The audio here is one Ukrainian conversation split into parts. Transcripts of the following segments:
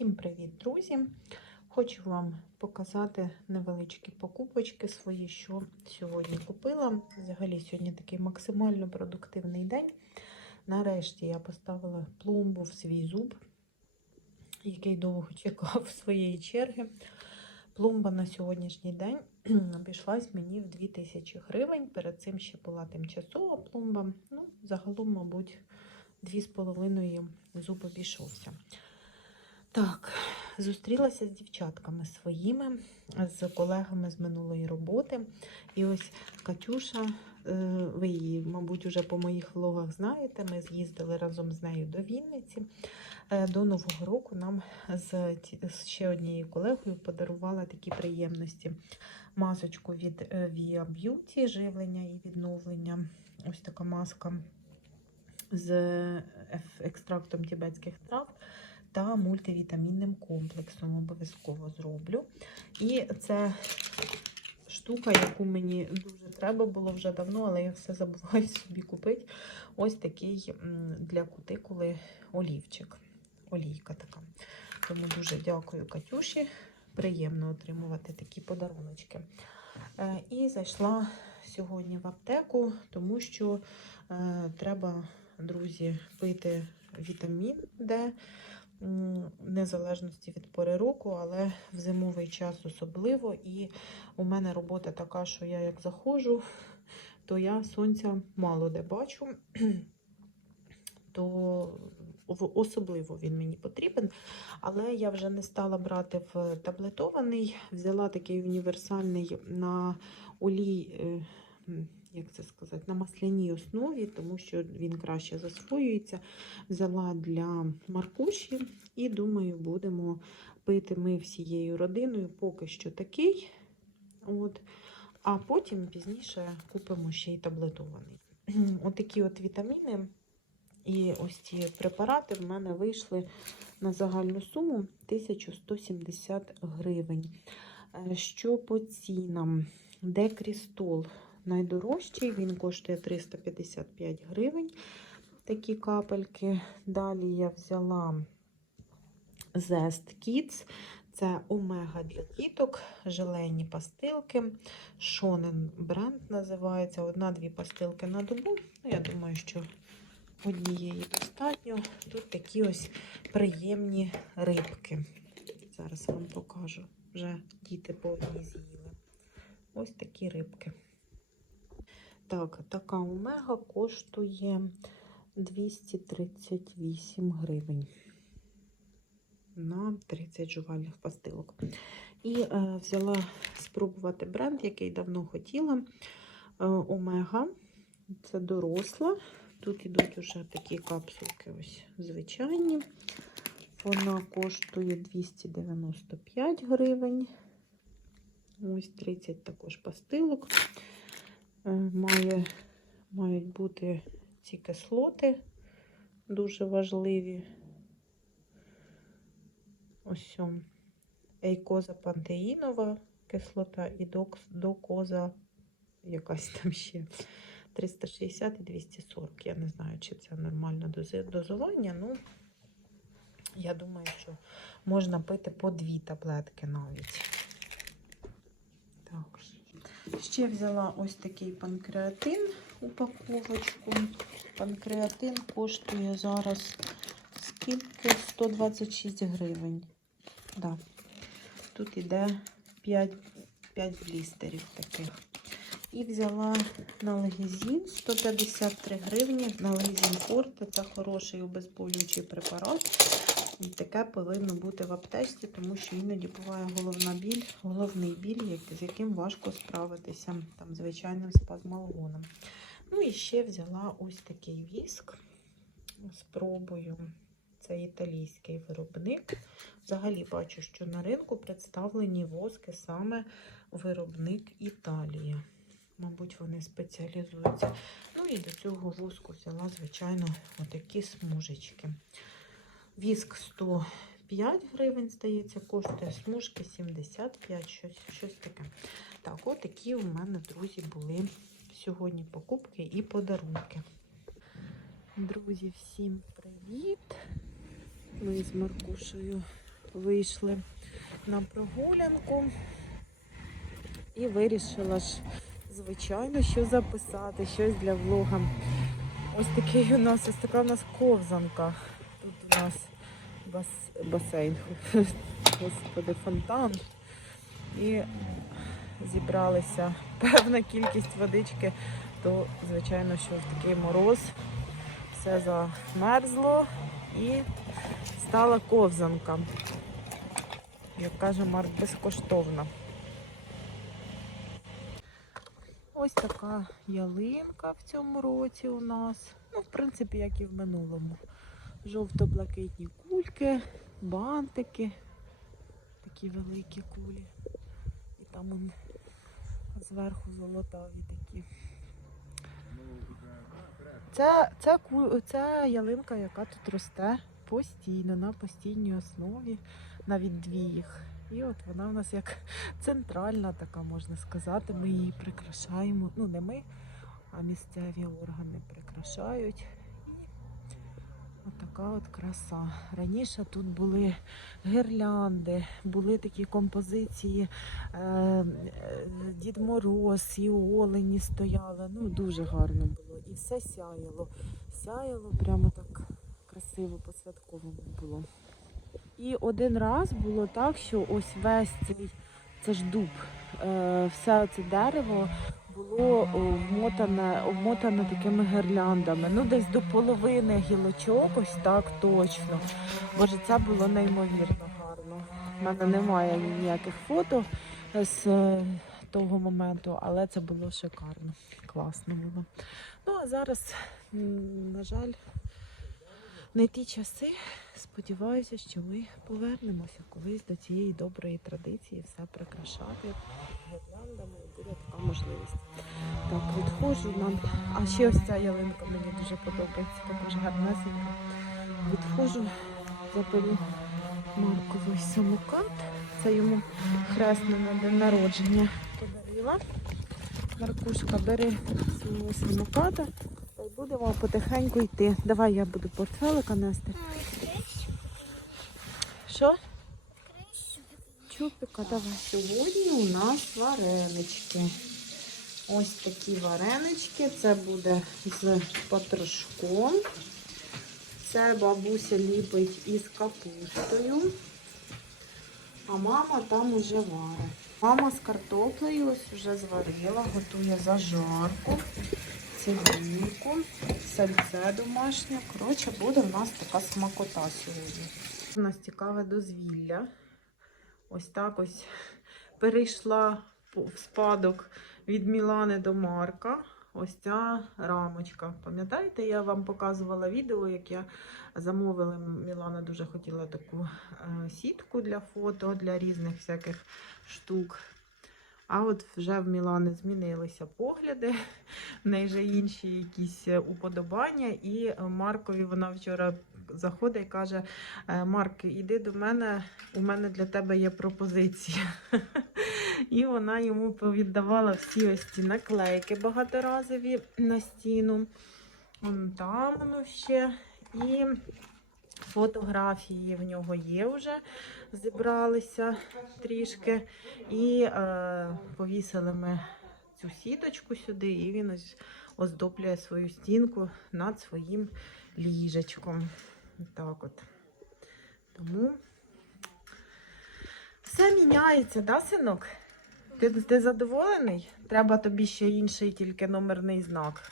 Всім привіт, друзі! Хочу вам показати невеличкі покупочки свої, що сьогодні купила. Взагалі, сьогодні такий максимально продуктивний день. Нарешті я поставила пломбу в свій зуб, який довго чекав своєї черги. Пломба на сьогоднішній день обійшлась мені в 2000 гривень. Перед цим ще була тимчасова пломба. Ну, загалом, мабуть, 2,5 зуб обійшовся. Так, зустрілася з дівчатками своїми, з колегами з минулої роботи. І ось Катюша, е, ви її, мабуть, вже по моїх влогах знаєте. Ми з'їздили разом з нею до Вінниці. Е, До Нового року нам з ще однією колегою подарувала такі приємності. Масочку від е, Via Beauty, живлення і відновлення. Ось така маска з екстрактом тібетських трав та мультивітамінним комплексом. Обов'язково зроблю. І це штука, яку мені дуже треба було вже давно, але я все забуваю собі купити. Ось такий для кутикули олівчик. Олійка така. Тому дуже дякую Катюші. Приємно отримувати такі подаруночки. Е, І зайшла сьогодні в аптеку, тому що е, треба, друзі, пити вітамін Д незалежності від пори року, але в зимовий час особливо. І у мене робота така, що я як заходжу, то я сонця мало де бачу, то особливо він мені потрібен. Але я вже не стала брати в таблетований, взяла такий універсальний на олій. Як це сказати, на масляній основі, тому що він краще засвоюється. Взяла для маркуші і думаю, будемо пити ми всією родиною. Поки що такий. От. А потім пізніше купимо ще й таблетований. Отакі от вітаміни і ось ці препарати в мене вийшли на загальну суму 1170 гривень. Е, Що по цінам? Декрістол найдорожчий, він коштує 355 гривень. Такі капельки. Далі я взяла Zest Kids. Це омега для діток, желейні пастилки. Шонен бренд називається. Одна-дві пастилки на добу. Ну, Я думаю, що однієї достатньо. Тут такі ось приємні рибки. Зараз вам покажу. Вже діти по одній з'їли. Ось такі рибки. Так, така омега коштує 238 гривень на 30 жувальних пастилок. І е, взяла спробувати бренд, який давно хотіла. Е, Омега. Це доросла. Тут ідуть уже такі капсулки, ось звичайні. Вона коштує 295 гривень. Ось 30 також пастилок. Е, Має, мають бути ці кислоти дуже важливі. Ось ейкоза пантеїнова кислота і докоза якась там ще 360 і 240. Я не знаю, чи це нормальне дозування. Ну, я думаю, що можна пити по дві таблетки навіть. Ще взяла ось такий панкреатин упаковочку. Панкреатин коштує зараз скільки? 126 гривень. Да. Тут іде 5, 5 блістерів таких. І взяла налегізін 153 гривні. Налегізін Форте це хороший обезболюючий препарат. І таке повинно бути в аптечці, тому що іноді буває головна біль, головний біль, з яким важко справитися там, звичайним спазмалгоном. Ну і ще взяла ось такий віск. Спробую. Це італійський виробник. Взагалі бачу, що на ринку представлені воски саме виробник Італії. Мабуть, вони спеціалізуються. Ну і до цього воску взяла, звичайно, отакі смужечки. Віск 105 гривень, здається, коштує смужки 75, щось, щось таке. Так, отакі у мене, друзі, були сьогодні покупки і подарунки. Друзі, всім привіт! Ми з Маркушею вийшли на прогулянку і вирішила ж, звичайно, що записати, щось для влога. Ось такий у нас, ось така у нас ковзанка. Тут у нас бас, басейн, господи, фонтан. І зібралися певна кількість водички, то, звичайно, що в такий мороз все замерзло і стала ковзанка. Як каже Марк, безкоштовна. Ось така ялинка в цьому році у нас. Ну, в принципі, як і в минулому. Жовто-блакитні кульки, бантики, такі великі кулі. І там он зверху золотаві такі. Це, це, це ялинка, яка тут росте постійно, на постійній основі, навіть дві їх. І от вона у нас як центральна така, можна сказати. Ми її прикрашаємо. Ну, не ми, а місцеві органи прикрашають. Отака от краса. Раніше тут були гірлянди, були такі композиції. Е, е, Дід Мороз і олені стояли. Ну, дуже гарно було. І все сяяло. Сяяло прямо так красиво по-святковому було. І один раз було так, що ось весь цей це ж дуб, е, все це дерево було обмотане, обмотане такими гірляндами. Ну, десь до половини гілочок, ось так точно. Боже, це було неймовірно гарно. У мене немає ніяких фото з е, того моменту, але це було шикарно. Класно було. Ну, а зараз, на жаль, не ті часи. Сподіваюся, що ми повернемося колись до цієї доброї традиції все прикрашати гірляндами буде така можливість. Так, відходжу нам. А ще ось ця ялинка мені дуже подобається, також гарнесенька. Відходжу, заберу Марковий самокат. Це йому хресне на день народження подарила. Маркушка, бери свого самоката будемо потихеньку йти. Давай я буду портфелика нести. Що? Чупика, давай. Сьогодні у нас варенички. Ось такі варенички. Це буде з патрушком. Це бабуся ліпить із капустою. А мама там уже варить. Мама з картоплею ось вже зварила, готує зажарку, цибульку, сальце домашнє. Коротше, буде в нас така смакота сьогодні. У нас цікаве дозвілля. Ось так ось перейшла в спадок від Мілани до Марка. Ось ця рамочка. Пам'ятаєте, я вам показувала відео, як я замовила. Мілана дуже хотіла таку е, сітку для фото, для різних всяких штук. А от вже в Мілани змінилися погляди, в неї вже інші якісь е, уподобання. І е, Маркові вона вчора заходить і каже: «Е, Марк, іди до мене, у мене для тебе є пропозиція. І вона йому повіддавала всі ось ці наклейки багаторазові на стіну. Там воно ще. І фотографії в нього є вже, зібралися трішки. І е, повісили ми цю сіточку сюди, і він оздоблює свою стінку над своїм ліжечком. Так от. Тому все міняється, да, синок? Ти, ти задоволений? Треба тобі ще інший тільки номерний знак.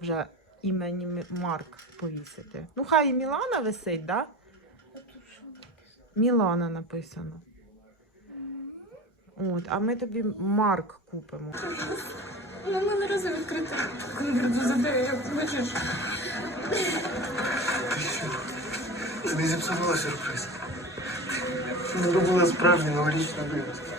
Вже імені Марк повісити. Ну, хай і Мілана висить, да? Мілана написано. От, а ми тобі Марк купимо. Ну, ми не разом відкрити конверт за як бачиш. Тобі зіпсувала сюрприз. Ми робили справжню новорічну диву.